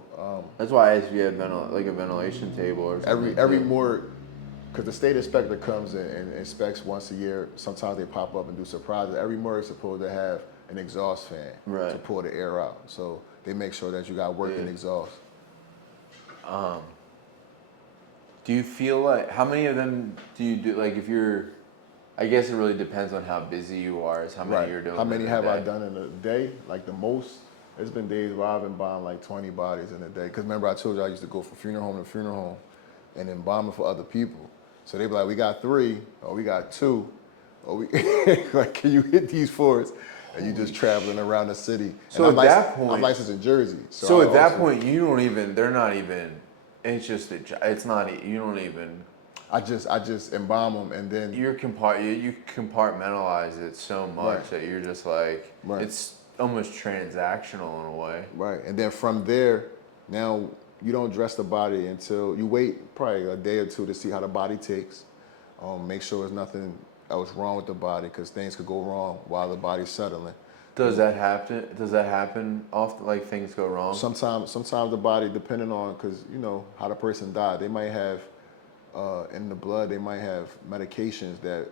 That's why I asked if you had like a ventilation table or something. every too. morgue, because the state inspector comes in and inspects once a year. Sometimes they pop up and do surprises. Every morgue is supposed to have an exhaust fan Right. to pull the air out. So they make sure that you got working Yeah. exhaust. Do you feel like, how many of them do you do, like if you're, I guess it really depends on how busy you are, is how many you're doing. How many in a have I day. done in a day? Like the most, there's been days where I've embalmed like 20 bodies in a day. Because remember I told you I used to go from funeral home to funeral home and embalming for other people. So they be like, we got 3, or we got 2, or we, like, can you hit these for us? And you just traveling around the city. So and at that point- I'm licensed in Jersey. So I at that also- point, you don't even, they're not even, it's just, it's not, you don't even, I just embalm them, and then you compartmentalize it so much Right. that you're just like, Right. it's almost transactional in a way. right, and then from there, now you don't dress the body until you wait probably a day or 2 to see how the body takes. Make sure there's nothing else wrong with the body, because things could go wrong while the body's settling. Does that happen? Does that happen often? Like things go wrong? Sometimes the body, depending on, because you know how the person died, they might have in the blood, they might have medications that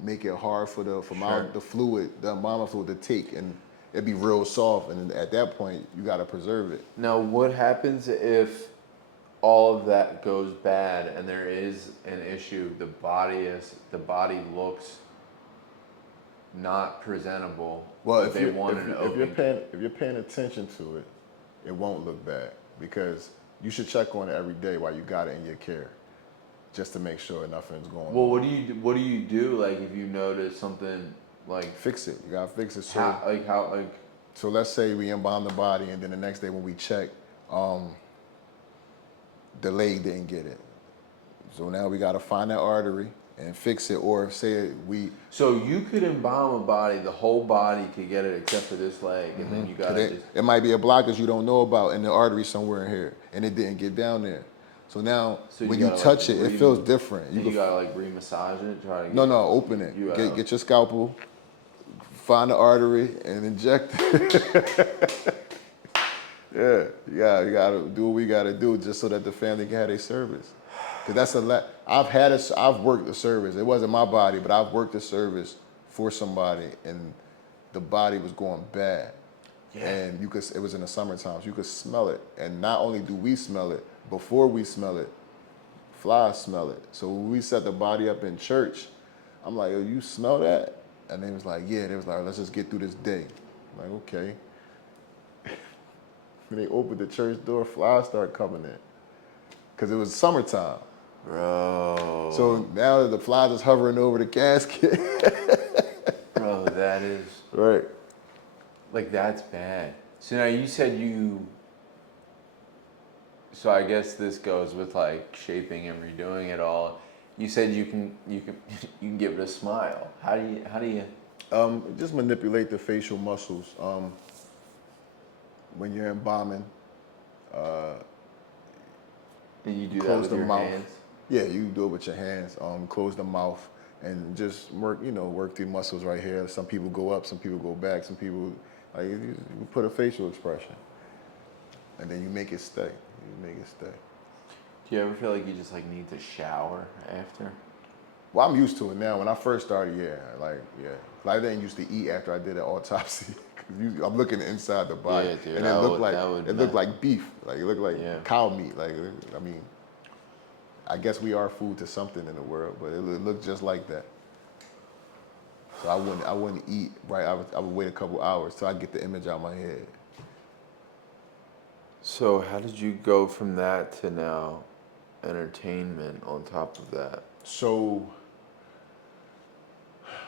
make it hard for the Sure. fluid, the embalming fluid to take, and it'd be real soft, and at that point, you gotta preserve it. Now, what happens if all of that goes bad and there is an issue? The body looks not presentable. Well, but if they you want an open. if you're paying attention to it, it won't look bad because you should check on it every day while you got it in your care, just to make sure nothing's going Well, on. what do you do like if you notice something like Fix it. You gotta fix it. So how so let's say we embalm the body, and then the next day when we check, the leg didn't get it. So now we gotta find that artery and fix it, or say we. so you could embalm a body, the whole body could get it except for this leg, and then you gotta just. It might be a blockage you don't know about in the artery somewhere in here, and it didn't get down there. So now So when you you gotta, touch like, it, it feels different. You gotta like re-massage it, try to get. No, open it. You gotta, Get your scalpel, find the artery, and inject it. Yeah, you gotta do what we gotta do just so that the family can have their service. Cause that's a lot. I've worked the service. It wasn't my body, but I've worked the service for somebody, and the body was going bad. Yeah. And it was in the summertime, so you could smell it. And not only do we smell it, before we smell it, flies smell it. So when we set the body up in church, I'm like, "Yo, you smell that?" And they was like, "Yeah." They was like, "Let's just get through this day." I'm like, okay. When they opened the church door, flies started coming in. Because it was summertime. Bro. So now the flies is hovering over the casket. Bro, that is. Right. Like, that's bad. So now you said you. So I guess this goes with like shaping and redoing it all. You said you can you can give it a smile. How do you? Just manipulate the facial muscles. When you're embalming, And you do that close with the your mouth. hands. Yeah, you do it with your hands. Close the mouth and just work the muscles right here. Some people go up, some people go back, some people you put a facial expression, and then you make it stay. You make it stay. Do you ever feel like you just like need to shower after? Well, I'm used to it now. When I first started, yeah. I didn't used to eat after I did an autopsy. I'm looking inside the body, Yeah, dude, and that it looked like beef. Like it looked like Yeah. cow meat. Like I mean, I guess we are food to something in the world, but it looked just like that. So I wouldn't eat right. I would wait a couple hours till I get the image out of my head. So how did you go from that to now entertainment on top of that? So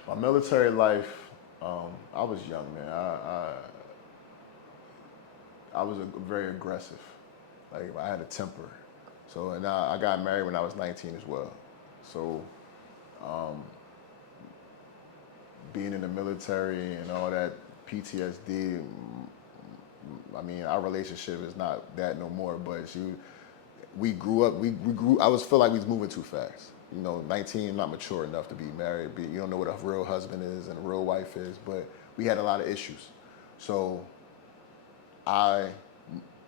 my military life, I was young, man. I was very aggressive. Like I had a temper. So and I got married when I was 19 as well. So being in the military and all that PTSD, I mean, our relationship is not that no more, but we grew up, we grew, I feel like we was moving too fast. 19, not mature enough to be married. You don't know what a real husband is and a real wife is, but we had a lot of issues. So I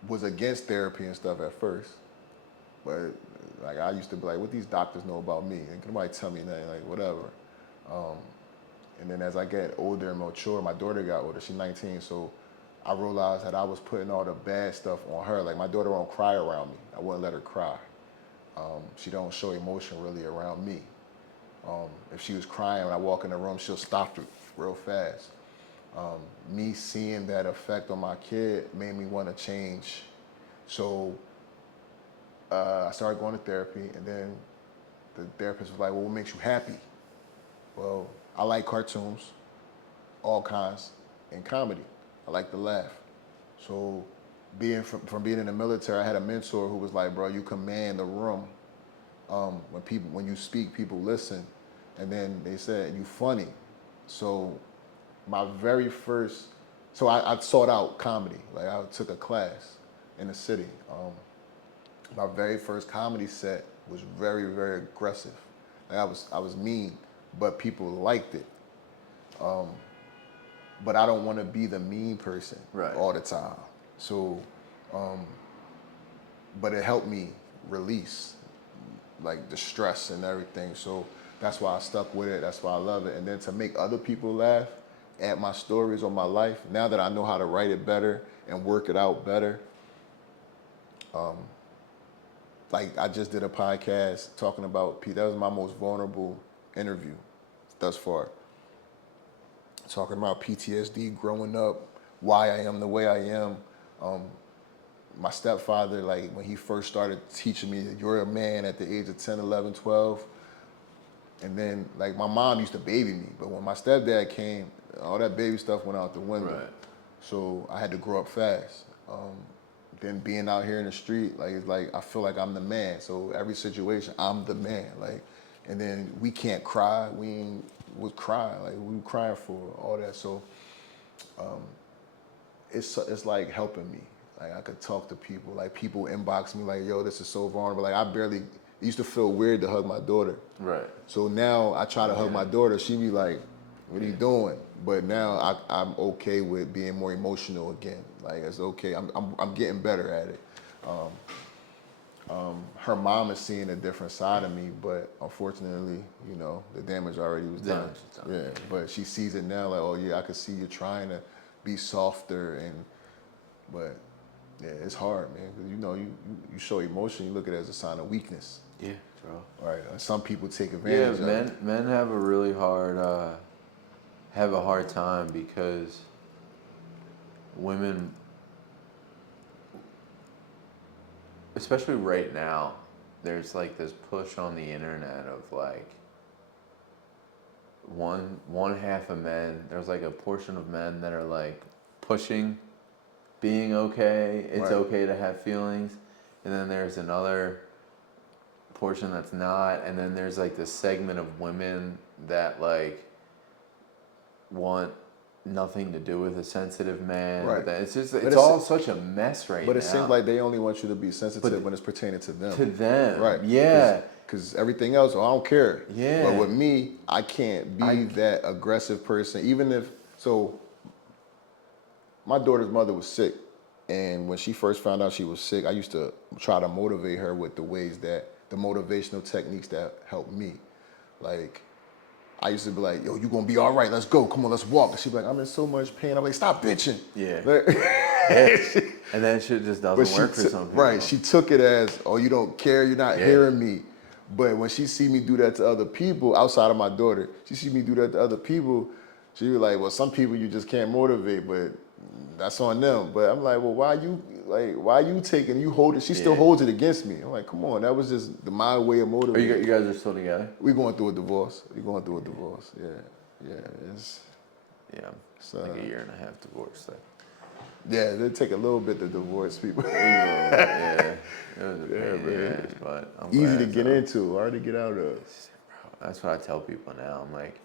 was against therapy and stuff at first, but like I used to be like, what these doctors know about me? And nobody tell me nothing, like whatever. And then as I get older and mature, my daughter got older, she's 19, so I realized that I was putting all the bad stuff on her. Like my daughter won't cry around me. I wouldn't let her cry. She don't show emotion really around me. If she was crying when I walk in the room, she'll stop it real fast. Me seeing that effect on my kid made me want to change. So I started going to therapy, and then the therapist was like, well, what makes you happy? Well, I like cartoons, all kinds, and comedy. I like to laugh. So from being in the military, I had a mentor who was like, bro, you command the room. When you speak, people listen. And then they said, you funny. So my very first, I sought out comedy. Like I took a class in the city. My very first comedy set was very, very aggressive. Like I was mean, but people liked it. But I don't want to be the mean person all the time. So, but it helped me release like the stress and everything. So that's why I stuck with it. That's why I love it. And then to make other people laugh, at my stories or my life, now that I know how to write it better and work it out better, like I just did a podcast talking about that was my most vulnerable interview thus far. Talking about PTSD, growing up, why I am the way I am. My stepfather, like when he first started teaching me that you're a man at the age of 10, 11, 12. And then like my mom used to baby me, but when my stepdad came, all that baby stuff went out the window. Right. So I had to grow up fast. Then being out here in the street, like it's like I feel like I'm the man. So every situation, I'm the man. Like, and then we can't cry. We was crying. Like we were crying for all that. So it's like helping me. Like I could talk to people. Like people inbox me like, yo, this is so vulnerable. Like it used to feel weird to hug my daughter. Right. So now I try to hug my daughter. She be like, what are you doing? But now I'm okay with being more emotional again. Like it's okay. I'm getting better at it. Her mom is seeing a different side of me, but unfortunately, you know, the damage already was done. Yeah, but she sees it now like, oh yeah, I could see you trying to be softer but yeah, it's hard, man. 'Cause you know, you show emotion, you look at it as a sign of weakness. Yeah, bro. Right. And some people take advantage of it. Men have a really hard time because women, especially right now, there's like this push on the internet of like one half of men. There's like a portion of men that are like pushing being okay. It's Right. okay to have feelings, and then there's another portion that's not, and then there's like this segment of women that like want nothing to do with a sensitive man. Right. It's just it's all such a mess right now. But it seems like they only want you to be sensitive when it's pertaining to them. To them. Right. Yeah. Because everything else, I don't care. Yeah. But with me, I can't be that aggressive person. Even if, so my daughter's mother was sick. And when she first found out she was sick, I used to try to motivate her with the motivational techniques that helped me. Like, I used to be like, yo, you gonna be all right, let's go, come on, let's walk. And she'd be like, I'm in so much pain. I'm like, stop bitching. Yeah. Like, And that shit just doesn't work for some people. Right, she took it as, oh, you don't care, you're not hearing me. But when she see me do that to other people, outside of my daughter, she see me do that to other people, she be like, well, some people you just can't motivate, but that's on them. But I'm like, well, why you taking, you hold it, she still holds it against me. I'm like, come on, that was just my way of motivating. You guys are still together? We going through a divorce. Yeah. It's like a year and a half divorce. Like. Yeah, they take a little bit to divorce people. Yeah. It was a pain in the ass, but I'm easy glad, to get into, hard to get out of. That's what I tell people now. I'm like,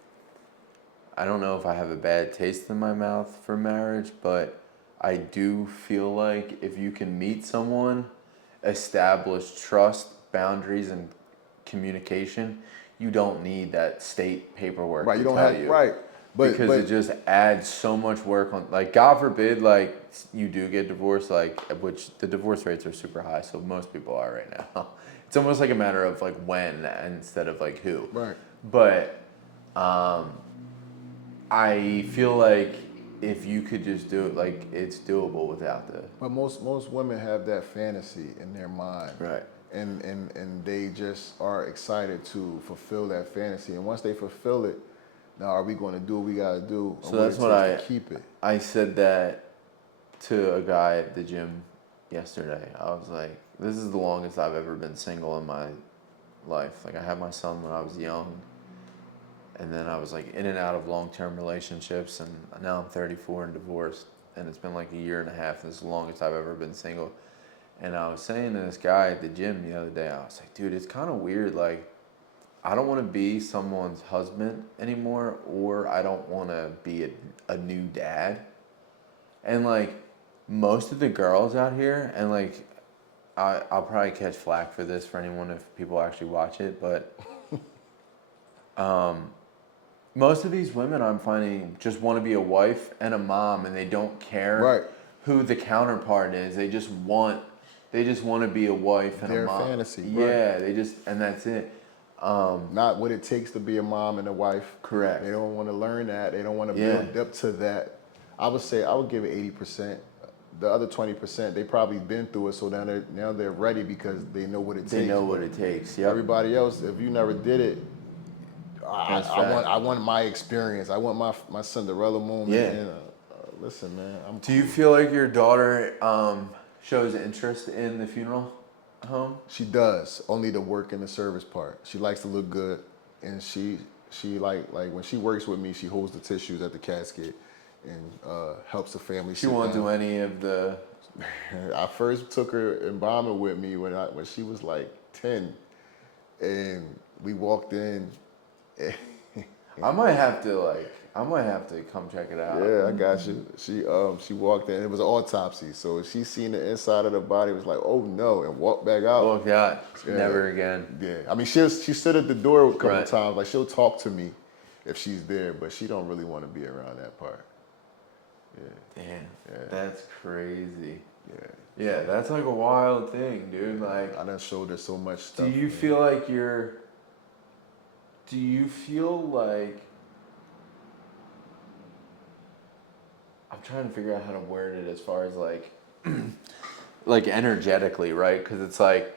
I don't know if I have a bad taste in my mouth for marriage, but I do feel like if you can meet someone, establish trust, boundaries, and communication, you don't need that state paperwork. Right, you don't have right. But it just adds so much work on, like, God forbid, like, you do get divorced, like, which the divorce rates are super high, so most people are right now. It's almost like a matter of, like, when instead of, like, who. Right. But I feel like if you could just do it, like, it's doable without the... But most women have that fantasy in their mind. Right. And they just are excited to fulfill that fantasy. And once they fulfill it, now are we going to do what we got to do? So that's what keep it. I said that to a guy at the gym yesterday. I was like, this is the longest I've ever been single in my life. Like, I had my son when I was young, and then I was like in and out of long-term relationships, and now I'm 34 and divorced, and it's been like a year and a half. This is the longest I've ever been single. And I was saying to this guy at the gym the other day, I was like, dude, it's kind of weird. Like, I don't want to be someone's husband anymore, or I don't want to be a new dad. And like, most of the girls out here, and like, I'll probably catch flack for this for anyone if people actually watch it, but most of these women I'm finding just want to be a wife and a mom, and they don't care who the counterpart is. They just want to be a wife and a mom. Their fantasy. Yeah, and that's it. Not what it takes to be a mom and a wife. Correct. They don't want to learn that. They don't want to Yeah. build up to that. I would say I would give it 80%. The other 20%, they probably been through it, so now they're ready because they know what it takes. They know what it takes. Yep. Everybody else, if you never did it, That's fact. I want my experience. I want my Cinderella moment. Yeah. And, listen, man. Do you feel like your daughter shows interest in the funeral home? She does, only the work and the service part. She likes to look good, and she like when she works with me, she holds the tissues at the casket and helps the family. She won't do any of the. I first took her embalming with me when she was like 10, and we walked in. I might have to come check it out. Yeah, I got you. She walked in. It was an autopsy, so she seen the inside of the body. Was like, oh no, and walked back out. Oh God, Yeah. never again. Yeah, I mean, she stood at the door a couple Right. times. Like she'll talk to me if she's there, but she don't really want to be around that part. Yeah, Damn, Yeah. that's crazy. yeah. Yeah, that's like a wild thing, dude. Like, I done showed her so much stuff. do you man. feel like you're? Do you feel like? I'm trying to figure out how to word it as far as like, like energetically, right? Because it's like,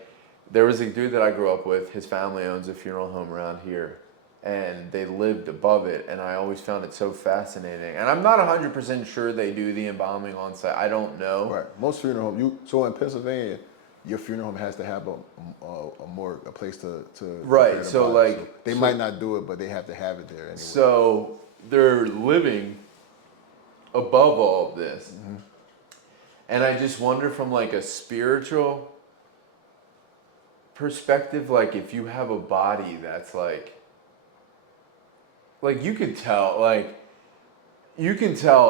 there was a dude that I grew up with. His family owns a funeral home around here, and they lived above it. And I always found it so fascinating. And I'm not 100% sure they do the embalming on site. I don't know. Right. Most funeral homes. So in Pennsylvania, your funeral home has to have a morgue, a place to Right, prepare the so, body. like- they might not do it, but they have to have it there anyway. So they're living above all of this. Mm-hmm. And I just wonder from like a spiritual perspective, like if you have a body that's like you can tell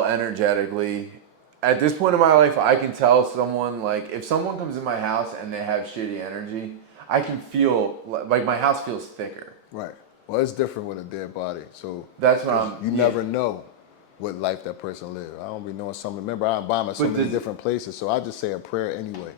energetically. At this point in my life, I can tell someone, like, if someone comes in my house and they have shitty energy, I can feel, like, my house feels thicker. Right. Well, it's different with a dead body. So That's what you never know what life that person lived. I don't be knowing something. Remember, I embalm at so But many does- different places, so I just say a prayer anyway.